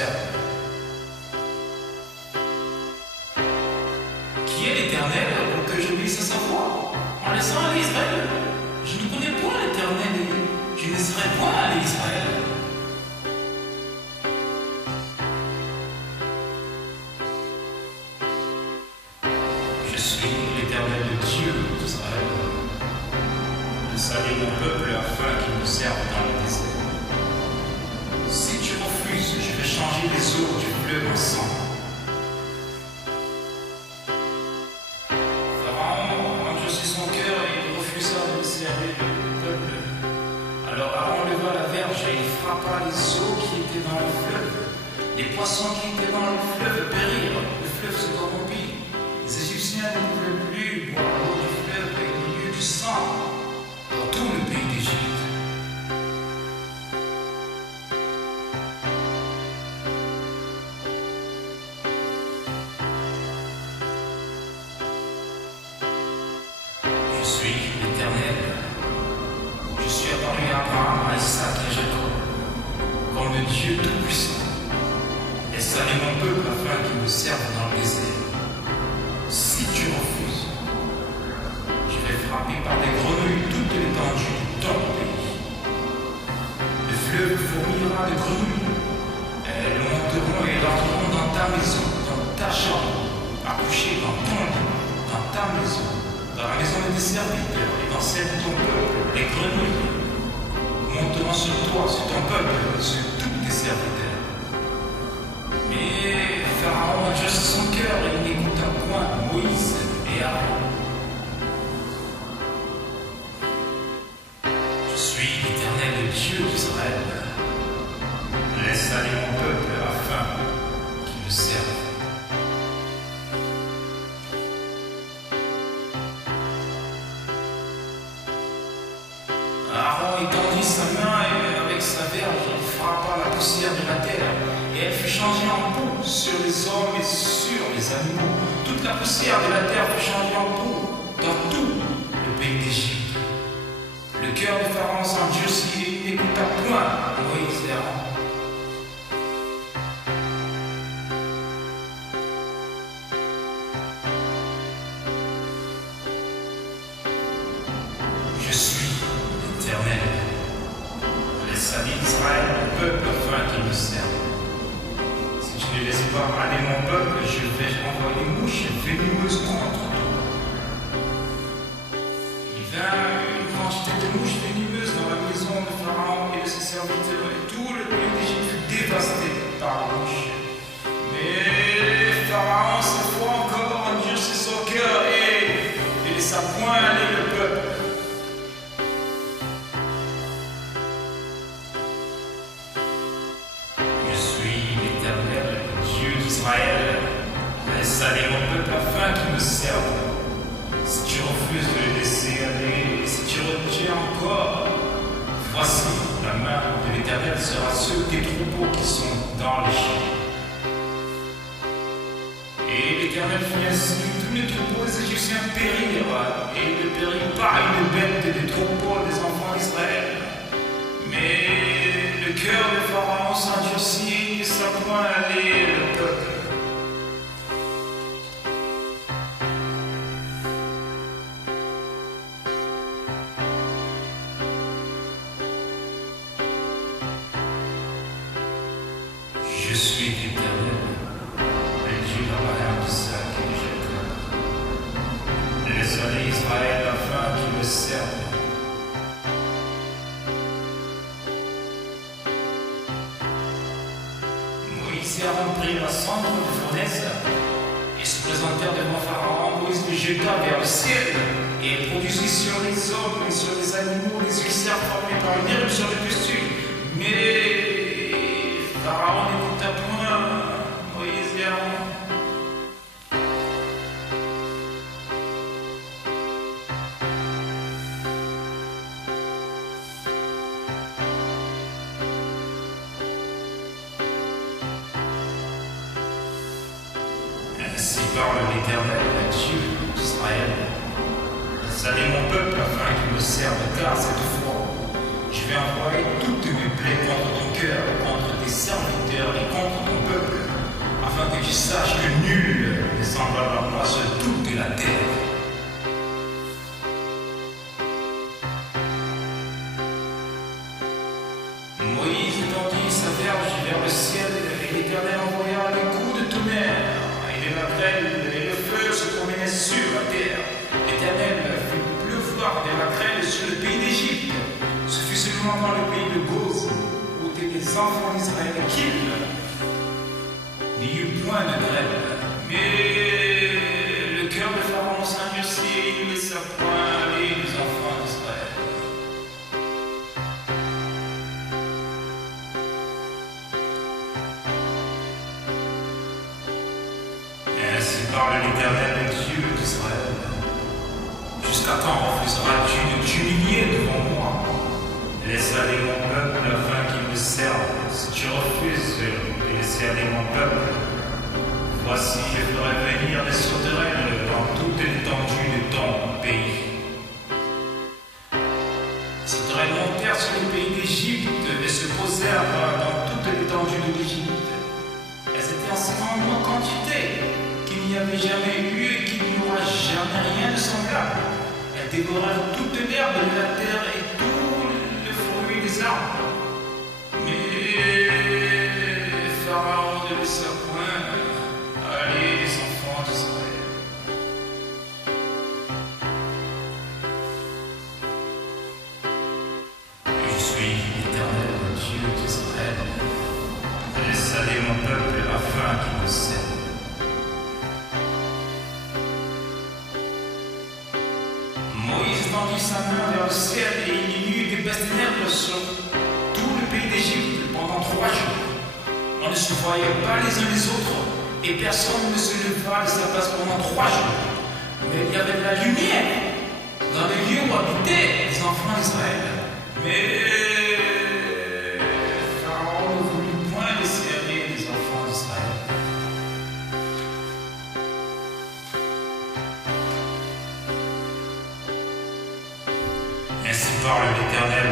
servent. Qui est l'Éternel pour que j'obéisse à sa voix? En laissant aller Israël. Je ne connais point l'Éternel et je ne laisserai point aller Israël. Je suis l'Éternel, le Dieu d'Israël. Je salue mon peuple afin qu'il me serve dans le désert. Si tu refuses, je vais changer les eaux du fleuve en sang. Pharaon endurcit son cœur et il refusa de servir le peuple. Alors Aaron leva la verge et il frappa les eaux qui étaient dans le fleuve. Les poissons qui étaient dans le fleuve périrent. Le fleuve se corrompit. Les Égyptiens ne pouvaient plus boire l'eau du fleuve et il y eut du sang dans tout le pays d'Égypte. Je suis l'Éternel. Je suis apparu à Abraham, à Isaac et à Jacob, comme le Dieu Tout-Puissant. Laisse aller mon peuple afin qu'il me serve dans le désert. Si tu refuses, je vais frapper par des grenouilles toute l'étendue de ton pays. Le fleuve fourmillera de grenouilles. Elles monteront et entreront dans ta maison, dans ta chambre, à coucher dans ton lit, dans ta maison, dans la maison de tes serviteurs et dans celle de ton peuple. Les grenouilles monteront sur toi, sur ton peuple, sur tous tes serviteurs. Mais Pharaon endurcit son cœur et il n'écouta point Moïse et Aaron. Je suis l'Éternel, le Dieu d'Israël. Laisse aller mon peuple afin qu'il me serve. Aaron étendit sa main et avec sa verge, il frappa la poussière de la terre et elle fut changée en boue sur les hommes et sur les animaux. Toute la poussière de la terre fut changée en boue dans tout le pays d'Égypte. Le cœur de Pharaon s'endurcit et il n'écouta point Moïse et Aaron. Je suis l'Éternel. Laisse aller Israël, mon peuple, afin qu'il me serve. Si tu ne laisses pas aller mon peuple, je vais envoyer des mouches venimeuses contre toi. Il vint une quantité de mouches venimeuses dans la maison de Pharaon et de ses serviteurs, et tout le pays d'Égypte fut dévasté par les mouches. Mais Pharaon, cette fois encore, endurcit son cœur et ne laissa point aller le peuple. Israël, laisse aller mon peuple afin qu'il me serve. Si tu refuses de le laisser aller, et si tu retiens encore, voici la main de l'Éternel sera sur tes troupeaux qui sont dans les champs. Et l'Éternel fit ainsi, tous les troupeaux des Égyptiens périrent, et il ne périt pas une bête des troupeaux des enfants d'Israël. Mais le cœur de Pharaon s'endurcit, et sans point aller le peuple. Je suis l'Éternel, le Dieu d'Abraham, d'Isaac et de Jacob. Laisse aller Israël afin qu'il me serve. Moïse et Aaron prirent la cendre de fournaise et se présentèrent devant Pharaon. Moïse les jeta vers le ciel et produisit sur les hommes et sur les animaux les ulcères formés par une éruption de pustule. Mais Pharaon n'écouta point Moïse et Aaron. Ainsi parle l'Éternel, le Dieu d'Israël. Laisse aller mon peuple afin qu'il me serve, car cette fois, je vais envoyer toutes mes plaies contre ton cœur, contre tes serviteurs et contre ton afin que tu saches que nul n'est semblable à moi sur toute la terre. Moïse étendit sa verge vers le ciel, et l'Éternel envoya des coups de tonnerre, et de la grêle, et le feu se promenait sur la terre. L'Éternel fit pleuvoir de la grêle sur le pays d'Égypte. Ce fut seulement dans le pays de Goz, où étaient les enfants d'Israël, qu'il n'y eut point de grêle. Mais le cœur de Pharaon s'endurcit, et il ne laissa point aller les enfants d'Israël. Ainsi parle l'Éternel, le Dieu d'Israël. Jusqu'à quand refuseras-tu de t'humilier devant moi? Laisse aller mon peuple afin qu'il me serve. Si tu refuses de laisser aller mon peuple, voici je ferai venir des sauterelles dans toute l'étendue de ton pays. Les sauterelles montèrent sur le pays d'Égypte et se posèrent dans toute l'étendue de l'Égypte. Elles étaient en si grande quantité qu'il n'y avait jamais eu et qu'il n'y aura jamais rien de semblable. Elles dévorèrent toute l'herbe de la terre et tout le fruit des arbres. Mais Pharaon ne laissa point aller les enfants d'Israël. Je suis l'Éternel, Dieu d'Israël. Laisse aller mon peuple afin qu'il me serve. Moïse tendit sa main vers le ciel et il y eut des ténèbres sur tout le pays d'Égypte pendant 3 jours. On ne se voyait pas les uns les autres et personne ne se leva de sa place pendant 3 jours. Mais il y avait de la lumière dans les lieux où habitaient les enfants d'Israël. Mais Pharaon ne voulut point laisser aller les enfants d'Israël. Ainsi parle l'Éternel,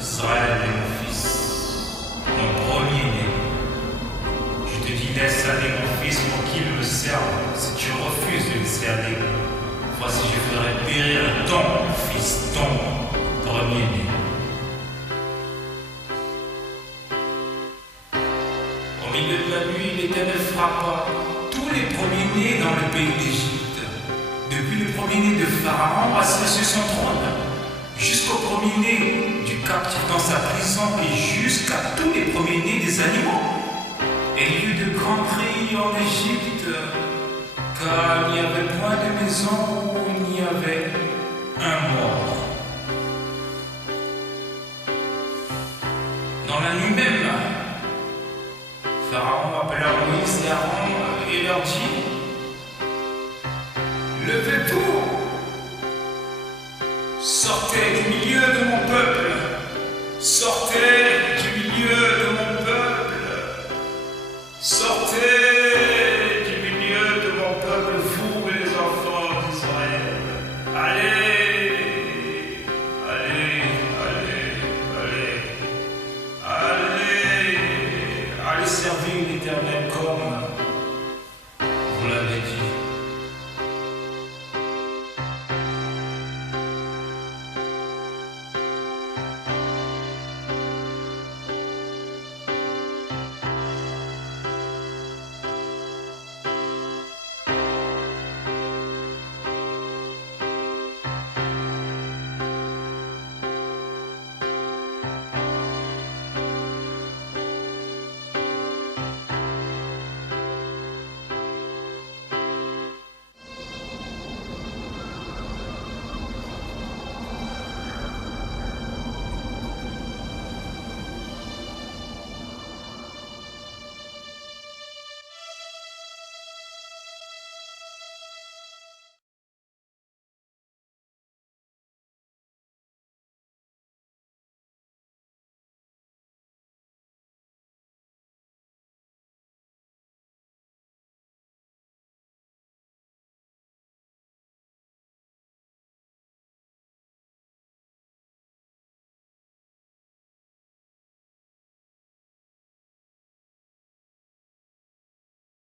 Israël est mon fils, mon premier-né. Je te dis, laisse aller mon fils pour qu'il me serve. Si tu refuses de laisser aller, voici je ferai périr ton fils, ton premier-né. Au milieu de la nuit, l'Éternel frappa tous les premiers-nés dans le pays d'Égypte, depuis le premier-né de Pharaon assis sur son trône, jusqu'au premier-né du captif dans sa prison et jusqu'à tous les premiers-nés des animaux. Et il y eut de grands cris en Égypte, car il n'y avait point de maison où il n'y avait un mort. Dans la nuit même, Pharaon appela Moïse et Aaron et leur dit: levez-vous! Sortez du milieu de mon peuple, sortez